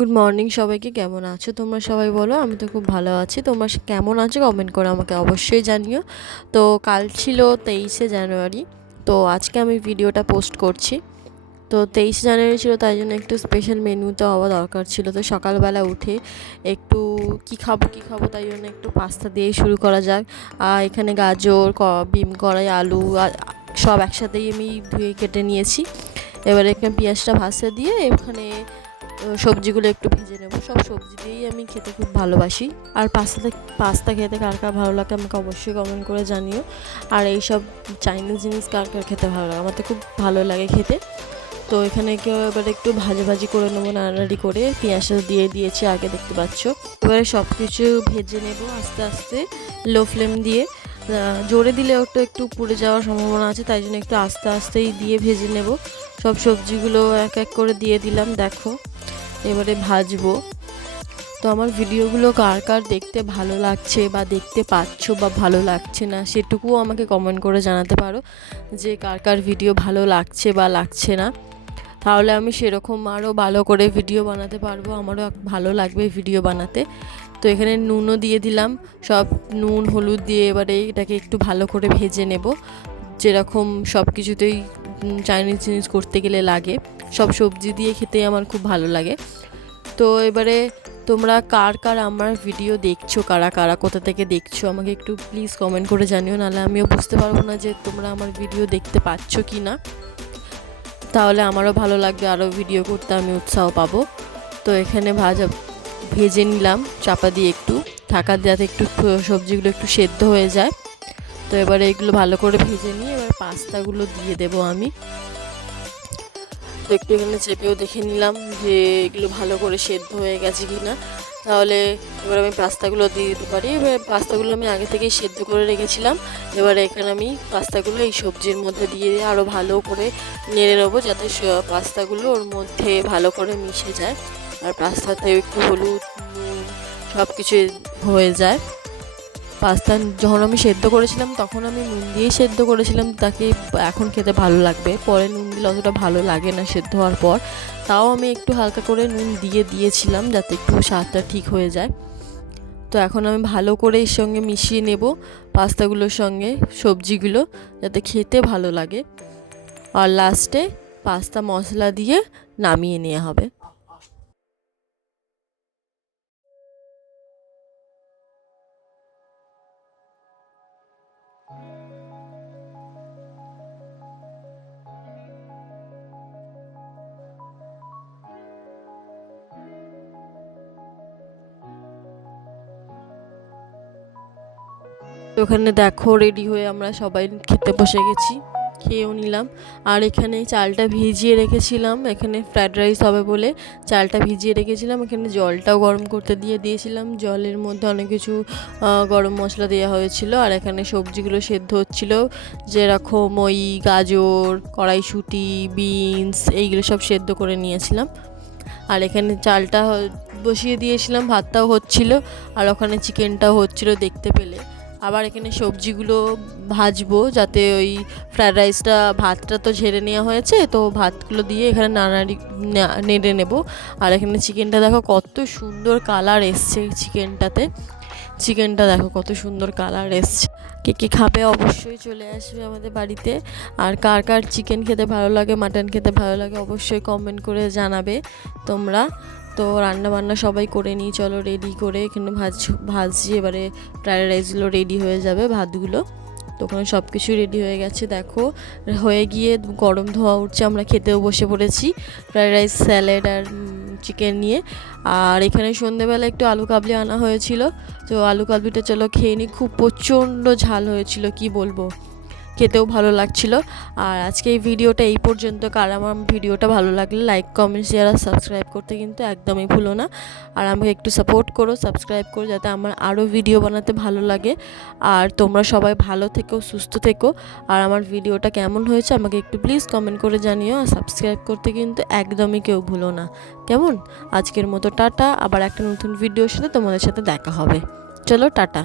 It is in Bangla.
গুড মর্নিং সবাইকে। কেমন আছো তোমরা সবাই? বলো। আমি তো খুব ভালো আছি। তোমরা কেমন আছো কমেন্ট করে আমাকে অবশ্যই জানিও। তো কাল ছিল 23শে জানুয়ারি, তো আজকে আমি ভিডিওটা পোস্ট করছি। তো 23শে জানুয়ারি ছিল, তাই জন্য একটু স্পেশাল মেনু তো হওয়া দরকার ছিল। তো সকালবেলা উঠে একটু কী খাবো তাই জন্য একটু পাস্তা দিয়েই শুরু করা যাক। এখানে গাজর, বিম কড়াই, আলু আর সব একসাথেই আমি ধুয়ে কেটে নিয়েছি। এবারে এখানে পেঁয়াজটা ভাজতে দিয়ে এখানে সবজিগুলো একটু ভেজে নেব। সব সবজি দিয়েই আমি খেতে খুব ভালোবাসি। আর পাস্তা খেতে কার কার ভালো লাগে আমাকে অবশ্যই কমেন্ট করে জানিও। আর এই সব চাইনিজ জিনিস কার কার খেতে ভালো লাগে, আমার তো খুব ভালো লাগে খেতে। তো এখানে কেউ এবার একটু ভাজি করে নেবো, নাড়ানাড়ি করে পেঁয়াজটা দিয়ে দিয়েছি আগে, দেখতে পাচ্ছ। এবারে সব কিছু ভেজে নেব আস্তে আস্তে লো ফ্লেম দিয়ে। জোরে দিলে একটু পুড়ে যাওয়ার সম্ভাবনা আছে, তাই জন্য একটু আস্তে আস্তেই দিয়ে ভেজে নেব। সব সবজিগুলো এক এক করে দিয়ে দিলাম, দেখো। এবারে ভাজবো। তো আমার ভিডিওগুলো কার কার দেখতে ভালো লাগছে বা দেখতে পাচ্ছ বা ভালো লাগছে না, সেটুকুও আমাকে কমেন্ট করে জানাতে পারো যে কার কার ভিডিও ভালো লাগছে বা লাগছে না। তাহলে আমি সেরকম আরও ভালো করে ভিডিও বানাতে পারবো, আমারও ভালো লাগবে ভিডিও বানাতে। তো এখানে নুনও দিয়ে দিলাম, সব নুন হলুদ দিয়ে এবারে এটাকে একটু ভালো করে ভেজে নেব, যেরকম সব কিছুতেই চাইনিজ জিনিস করতে গেলে লাগে। সব সবজি দিয়ে খেতেই আমার খুব ভালো লাগে। তো এবারে তোমরা কার কার আমার ভিডিও দেখছো, কারা কারা কোথা থেকে দেখছো আমাকে একটু প্লিজ কমেন্ট করে জানিও, নাহলে আমিও বুঝতে পারবো না যে তোমরা আমার ভিডিও দেখতে পাচ্ছ কি না। তাহলে আমারও ভালো লাগবে, আরও ভিডিও করতে আমি উৎসাহ পাবো। তো এখানে ভেজে নিলাম চাপা দিয়ে, একটু ঢাকা দেওয়াতে একটু সবজিগুলো একটু সেদ্ধ হয়ে যায়। তো এবারে এগুলো ভালো করে ভেজে নিয়ে এবার পাস্তাগুলো দিয়ে দেবো আমি। তো একটু এখানে চেপেও দেখে নিলাম যে এগুলো ভালো করে সেদ্ধ হয়ে গেছে কি না, তাহলে এবার আমি পাস্তাগুলো দিয়ে দিতে পারি। এবার পাস্তাগুলো আমি আগে থেকেই সেদ্ধ করে রেখেছিলাম। এবারে এখানে আমি পাস্তাগুলো এই সবজির মধ্যে দিয়ে আরও ভালো করে নেড়ে নেবো, যাতে পাস্তাগুলো ওর মধ্যে ভালো করে মিশে যায় আর পাস্তাতে একটু হলুদ নুন সব কিছু হয়ে যায়। পাস্তা যখন আমি সেদ্ধ করেছিলাম তখন আমি নুন দিয়েই সেদ্ধ করেছিলাম, তাকে এখন খেতে ভালো লাগবে। পরে নুন দিলে অতটা ভালো লাগে না সেদ্ধ হওয়ার পর, তাও আমি একটু হালকা করে নুন দিয়েছিলাম যাতে একটু স্বাদটা ঠিক হয়ে যায়। তো এখন আমি ভালো করে এর সঙ্গে মিশিয়ে নেব পাস্তাগুলোর সঙ্গে সবজিগুলো, যাতে খেতে ভালো লাগে। আর লাস্টে পাস্তা মশলা দিয়ে নামিয়ে নেওয়া হবে। ওখানে দেখো রেডি হয়ে আমরা সবাই খেতে বসে গেছি, খেয়েও নিলাম। আর এখানে চালটা ভিজিয়ে রেখেছিলাম, এখানে ফ্রায়েড রাইস হবে বলে চালটা ভিজিয়ে রেখেছিলাম। এখানে জলটাও গরম করতে দিয়েছিলাম, জলের মধ্যে অনেক কিছু গরম মশলা দেওয়া হয়েছিল। আর এখানে সবজিগুলো সেদ্ধ হচ্ছিল, যেরকম ওই গাজর, কড়াইশুঁটি, বিনস এইগুলো সব সেদ্ধ করে নিয়েছিলাম। আর এখানে চালটা বসিয়ে দিয়েছিলাম, ভাতটাও হচ্ছিল, আর ওখানে চিকেনটাও হচ্ছিল দেখতে পেলে। আবার এখানে সবজিগুলো ভাজবো, যাতে ওই ফ্রায়েড রাইসটা ভাতটা তো ঝেড়ে নেওয়া হয়েছে, তো ভাতগুলো দিয়ে এখানে নেড়ে নেব। আর এখানে চিকেনটা দেখো কত সুন্দর কালার এসছে, চিকেনটা দেখো কত সুন্দর কালার এসছে। কে কে খাবে অবশ্যই চলে আসবে আমাদের বাড়িতে। আর কার কার চিকেন খেতে ভালো লাগে, মাটন খেতে ভালো লাগে অবশ্যই কমেন্ট করে জানাবে তোমরা। তো রান্না বান্না সবাই করে নিই, চলো রেডি করে এখানে ভাজছি। এবারে ফ্রায়েড রাইসগুলো রেডি হয়ে যাবে, ভাতগুলো। তো ওখানে সব কিছু রেডি হয়ে গেছে, দেখো হয়ে গিয়ে গরম ধোয়া উঠছে, আমরা খেতেও বসে পড়েছি ফ্রায়েড রাইস, স্যালাড আর চিকেন নিয়ে। আর এখানে সন্ধ্যেবেলা একটু আলু কাবলি আনা হয়েছিল, তো আলু কাবলিটা চলো খেয়ে নিই। খুব প্রচণ্ড ঝাল হয়েছিল, কি বলবো, খেতেও ভালো লাগছিল। আর আজকে এই ভিডিওটা এই পর্যন্ত। কার আমার ভিডিওটা ভালো লাগলে লাইক কমেন্ট শেয়ার আর সাবস্ক্রাইব করতে কিন্তু একদমই ভুলো না। আর আমাকে একটু সাপোর্ট করো, সাবস্ক্রাইব করো, যাতে আমার আরও ভিডিও বানাতে ভালো লাগে। আর তোমরা সবাই ভালো থেকো, সুস্থ থেকো। আর আমার ভিডিওটা কেমন হয়েছে আমাকে একটু প্লিজ কমেন্ট করে জানিও। আর সাবস্ক্রাইব করতে কিন্তু একদমই কেউ ভুলো না, কেমন? আজকের মতো টাটা, আবার একটা নতুন ভিডিওর সাথে তোমাদের সাথে দেখা হবে। চলো টাটা।